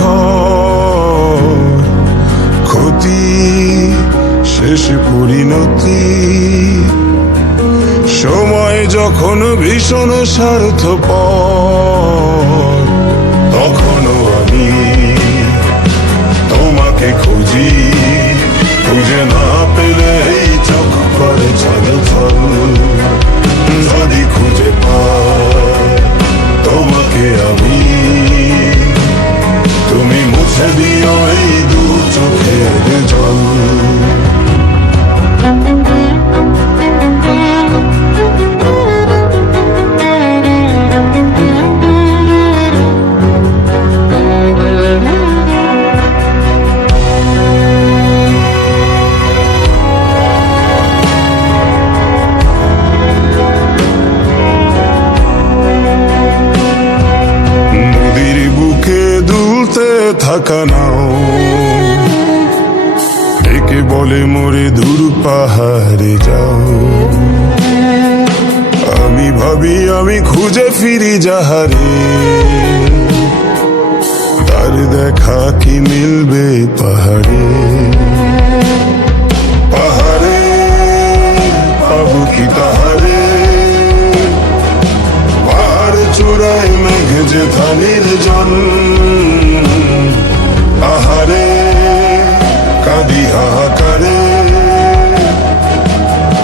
ঘর, ক্ষতি শেষ পরিণতি। সময় যখন ভীষণ স্বার্থপর, তখনও আমি তোমাকে খুঁজি। খুঁজে না পেলে এই চোখ করে ছলছল। যদি খুঁজে পাই তোমাকে আমি, তুমি মুছে দিও এই দু চোখের জল। থাকা নাও একে বলে মোরে দূর পাহাড়ে যাও। আমি ভাবি আমি খুঁজে ফিরি যাহারে, তার দেখা কি মিলবে পাহাড়ে। পাহাড়ে পাবো কি তাহারে, পাহাড় চূড়ায় মেঘ যে ধানের জন। আহারে কাঁদি হাহাকারে,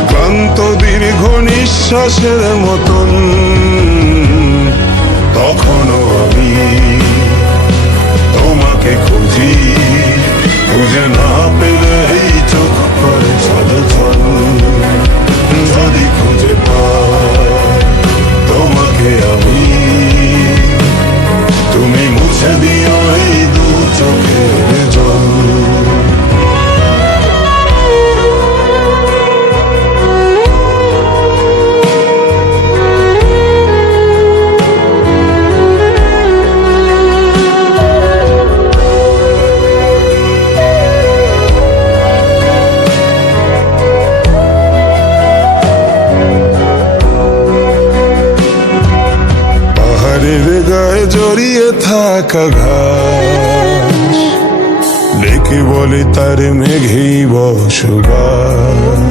ক্লান্ত দীর্ঘ নিঃশ্বাসের মতন। তখনও আমি তোমাকে খুঁজি। খুঁজে না পেলে এই চোখ করে ছলছল। যদি খুঁজে পাই তোমাকে আমি, তুমি মুছে দিও এই দু চোখের জল। পাহাড়ের গায়ে জড়িয়ে থাকা ঘাস, ডেকে বলে তার মেঘেই বসবাস।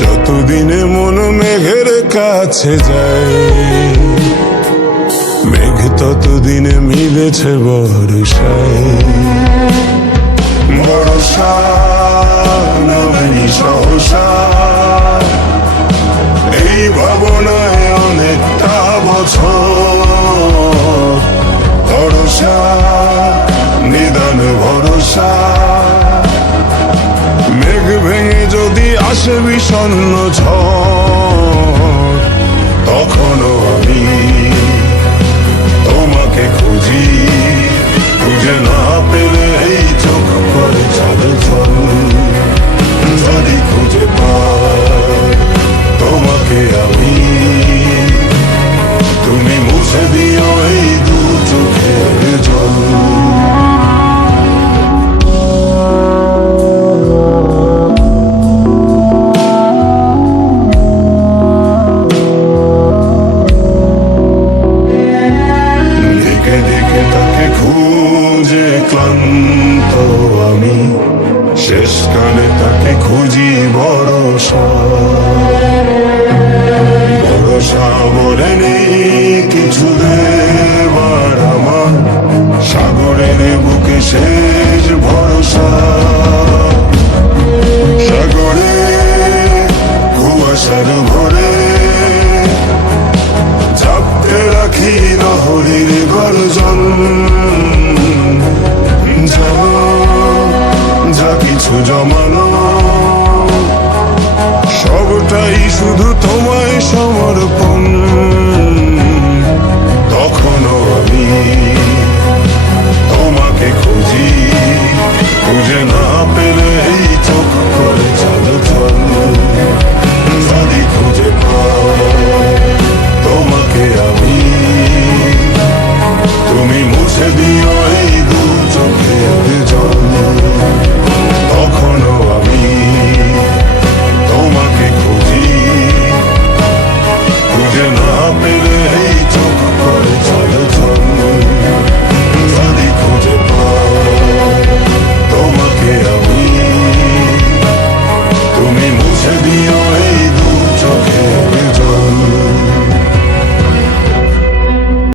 যতদিনে মন মেঘের কাছে যায়, মেঘ ততদিনে মিলেছে বর্ষায়। বর্ষা নামেনি সহসা, এই ভাবনায় অনেকটা বছর। ভরসা নিদান ভরসা, মেঘ ভেঙে যদি আসে বিষণ্ণ ঝড়, তখনও আমি তোমাকে খুঁজি। খুঁজে না পেলে এই চোখ করে ছলছল। যদি খুঁজে পাই তোমাকে আমি, তুমি মুছে দিও এই দু চোখের জল। দেখে দেখে তাকে খুঁজে ক্লান্ত আমি, শেষকালে তাকে খুঁজি ভরসা। ভরসা বলে নেই কিছু দেবার আমার, সাগরের বুকে শেষ ভরসা। সাগরে কুয়াশার ভরে চাপতে রাখি লহরীর গর্জন। যা কিছু জমানো